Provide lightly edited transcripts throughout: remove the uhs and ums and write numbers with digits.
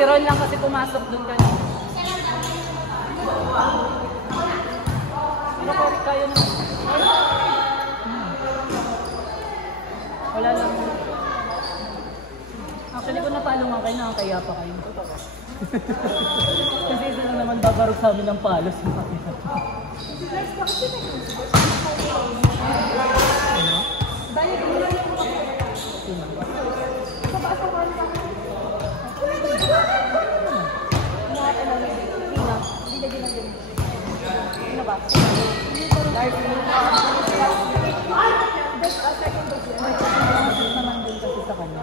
Si Ron lang kasi pumasok doon kanina. Ano ko rin kayo na? Wala lang. Actually, kung napalungan kayo, nakakaya pa kayo. Kasi isa lang naman babarog sa amin ng palos. Ano?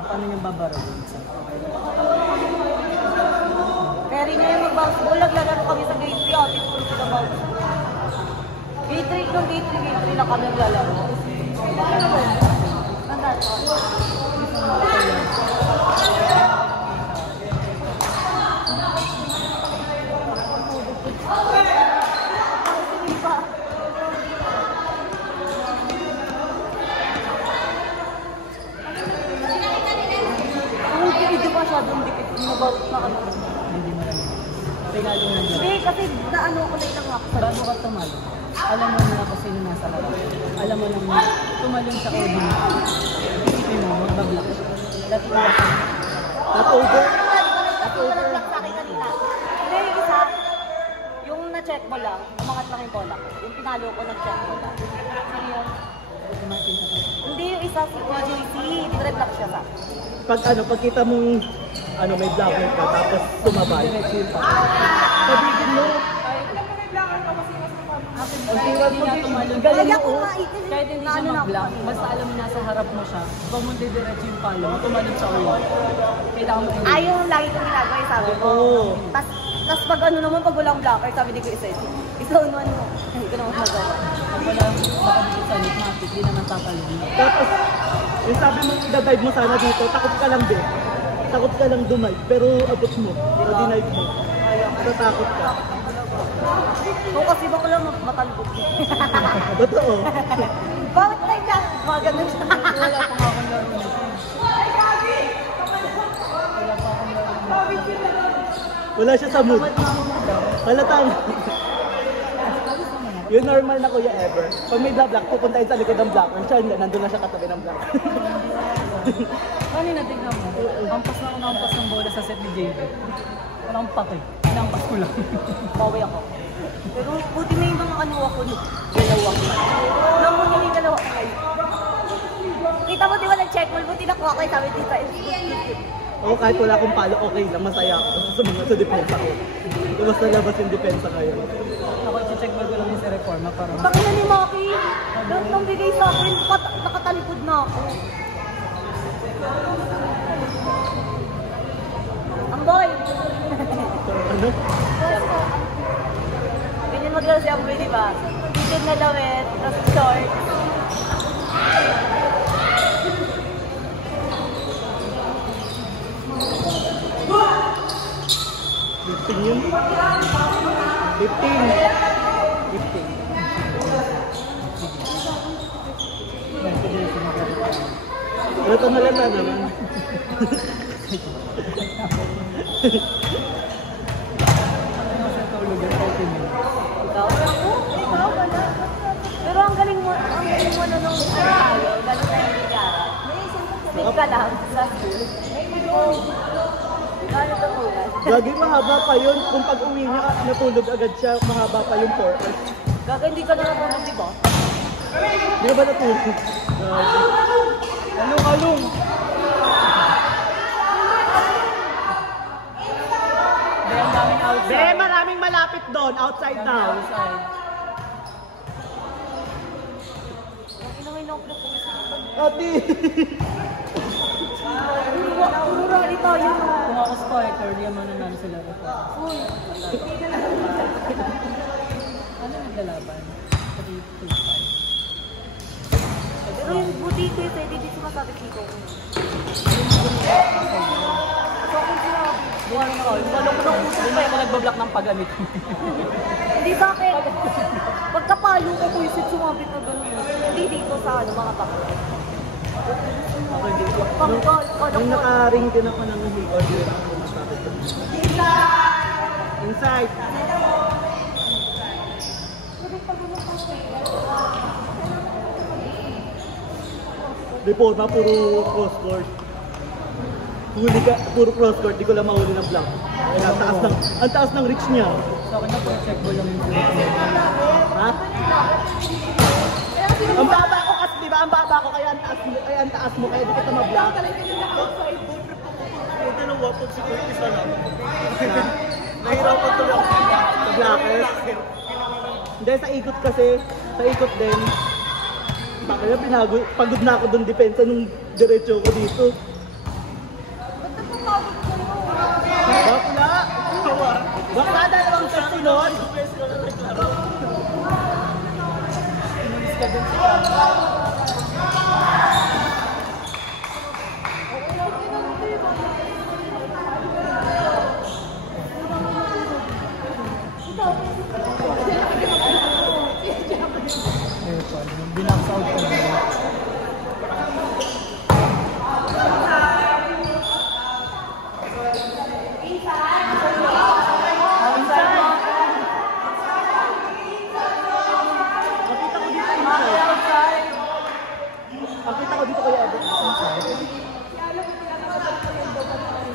Paano niyang babarogin sa? Kaya rin niya yung mag-bounce ball, naglalaro kami sa grade 3, atin po sila bounce. Grade 3, nung grade 3 lang kami naglalaro. Nandaan ko. Hindi, kasi naano ko na ilang ako. Bago ka tumalon, alam mo na kung sino nasa harap. Alam mo nang tumalon sa coordinate. Isipin mo, magbablock. Dati mo kasi. Over. Nag-block sa akin kanina. Hindi, yung isa, yung na-check mo lang, umangat lang yung bola ko. Yung pinalo ko, nag-check mo lang. Ano yun? Hindi, yung isa, si OJC, nag-block siya sa akin. Pag kita mong may blocker ka tapos sumabay. Sabihin mo. Galing mo. Kahit hindi siya mag-block, basta alam mo nasa harap mo siya, pag mo didiretso yung palo, tumalon sa ulo. Kailangan mo ay, yung lagi kong ginagawa, yung sabi ko. Tapos pag naman, pag walang blocker, sabi ni ko isa unuan mo. Hindi ko naman magawa. Pag walang makabukit sa automatic, di naman tatalon. Tapos, yung sabi mo, i-dive mo sana dito, takot ka lang din. Takot ka lang dumive, pero abot mo, i-dive mo. Tatakot ka. Kung kasi ba ko lang matalbog. Totoo. Bakit tayo ka? Mga ganun siya. Wala pa nga akong laro na. Wala pa akong laro na. Wala siya sa mood. Halatang. Yung normal na kuya ever. Pag may block, pupuntahin sa likod ng block. Siya, nandun na siya katabi ng block. Kanina tignan mo, ampas na ako naampas ng bola sa set ni JB. Walang pake, naampas ko lang. Bawi ako. Pero buti na yung mga ako, dalawa ko. Alam mo yung dalawa ko kayo. Kita mo di ba nag-check mo, buti nakuha ko yung sabi dito. Oo, kahit wala akong palo, okay lang, masaya ako. Sa depensa ko. Basta labas yung depensa kayo. Ako, check mo ko lang yung sa reforma para... Pakina ni Maki, lahat ng bigay sa akin, nakatalikod na ako. Amboy! Ano? Ganyan mag-gala si Amboy, di ba? Dito na lawet, tapos short. Yun? 15. Ano ito halata naman? Ikaw? Ikaw wala. Pero ang galing mo na nung tayo, galing tayo ng Ligara. Big ka lang sa school. Gano'n ito bukas? Lagi mahaba pa yun. Kung pag-uwi niya, natulog agad siya, mahaba pa yung 4 hours. Gaga, hindi ka na natulog, di ba? Di ba natulog? Alung-alung! Ang daming outside. Be, maraming malapit doon. Outside daw. Ati! Mura ito, yun. Kung ako spiker, di naman nanalo sila. Ano naglalaban? 3-2-5. Pero yung buti ko yung pwede di sumasabi dito. Buwan ako. Balong ko ng puso pa yung nagbablock ng pagamit. Hindi sa akin. Pagkapalo ko po yung sumabit na gano'n. Hindi dito sa mga bakit. Nung naka-ring din ako ng order ako masakit. Inside. Reforma, puro cross court. Huli ka, puro cross court, di ko lang mahuli ng block. Kaya ang taas ng reach niya. Sa akin na po, check ball lang yung Ha? Ang baba ko kasi, di ba? Ang baba ko, kaya ang taas mo, kaya di kita ma-block. Yung dalawa pag si Kurt isa lang. Ha? Nahirapan tuloy ako Sa blockers. Hindi, sa ikot kasi, sa ikot din. Kaya pagod na ako doon depensa nung diretso ko dito. Bakla! Baka dalawang kasunod. Binaks out ko. Nakita ko dito kaya Evan.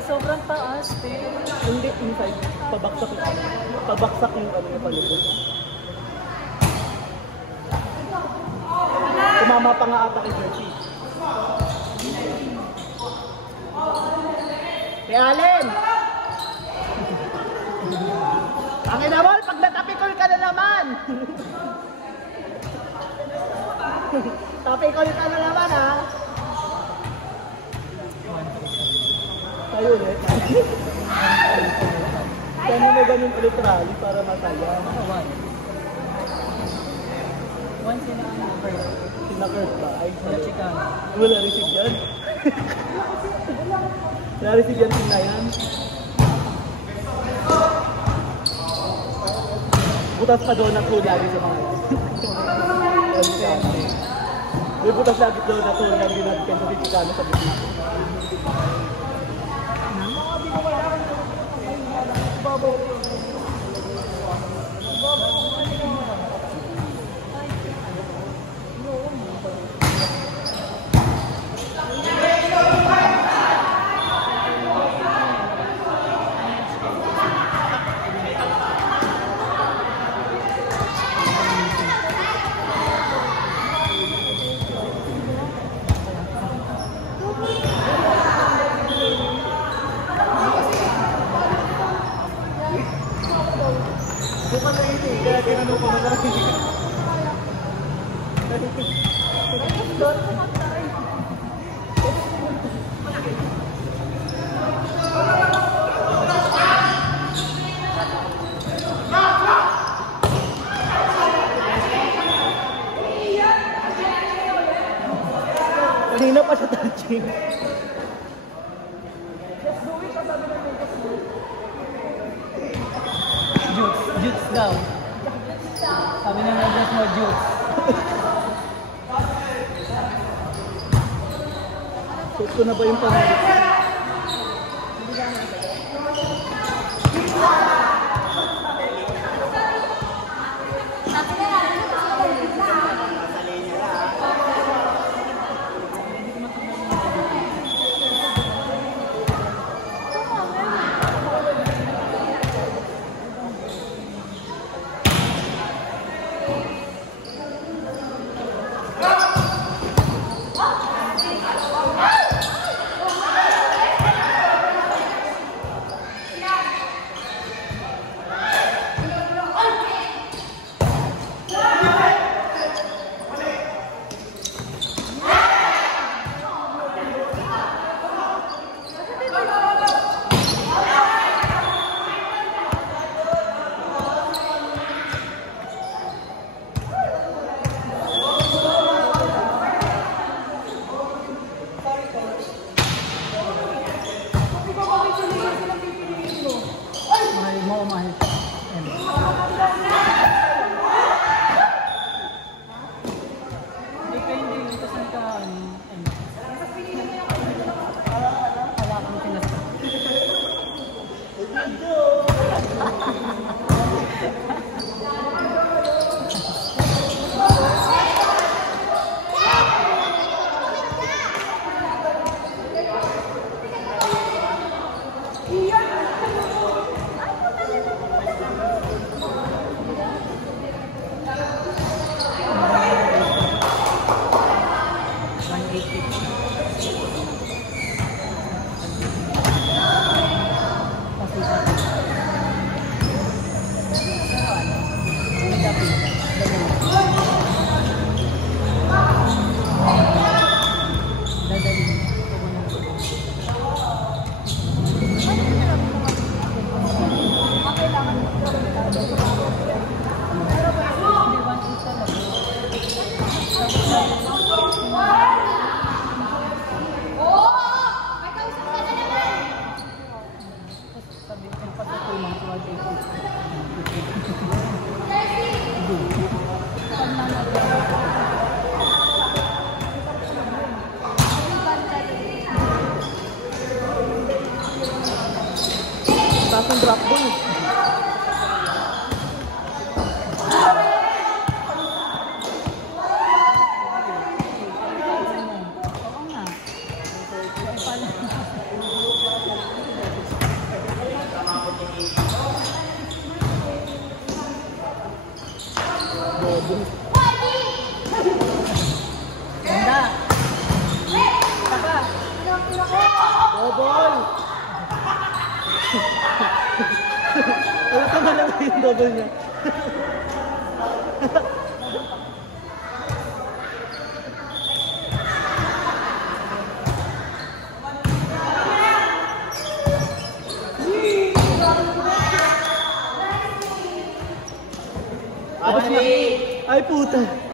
Sobrang taas, te. Hindi inside. Pabaksak yung ano yung palibot. Tumama pa nga ata kay Jersey. Kay Allen! Ang inamol, pag natapikol ka na naman! Tapikol ka na naman, ha? Tayo ulit. Kaya may ganun ulit rally para masaya. Once in an over. Sinakert ba? Ay, Wala Chicano. wala receive yan. Wala receive yan, sinayan. Butas pa doon ang tool lagi sa mga yan. May butas lagi doon na tool lagi natin sa Chicano sa business. Bukan na ito, kaya ginano ko na lang. Kanina pa siya touching. Jutes daw. Sabi na nag-dress mo, jutes. Suot ko na ba yung panalit? Taas ng drop ball. Oo nga. Bobo. Ganda. Double! Ano ka na lang yung double niya? Ay puta!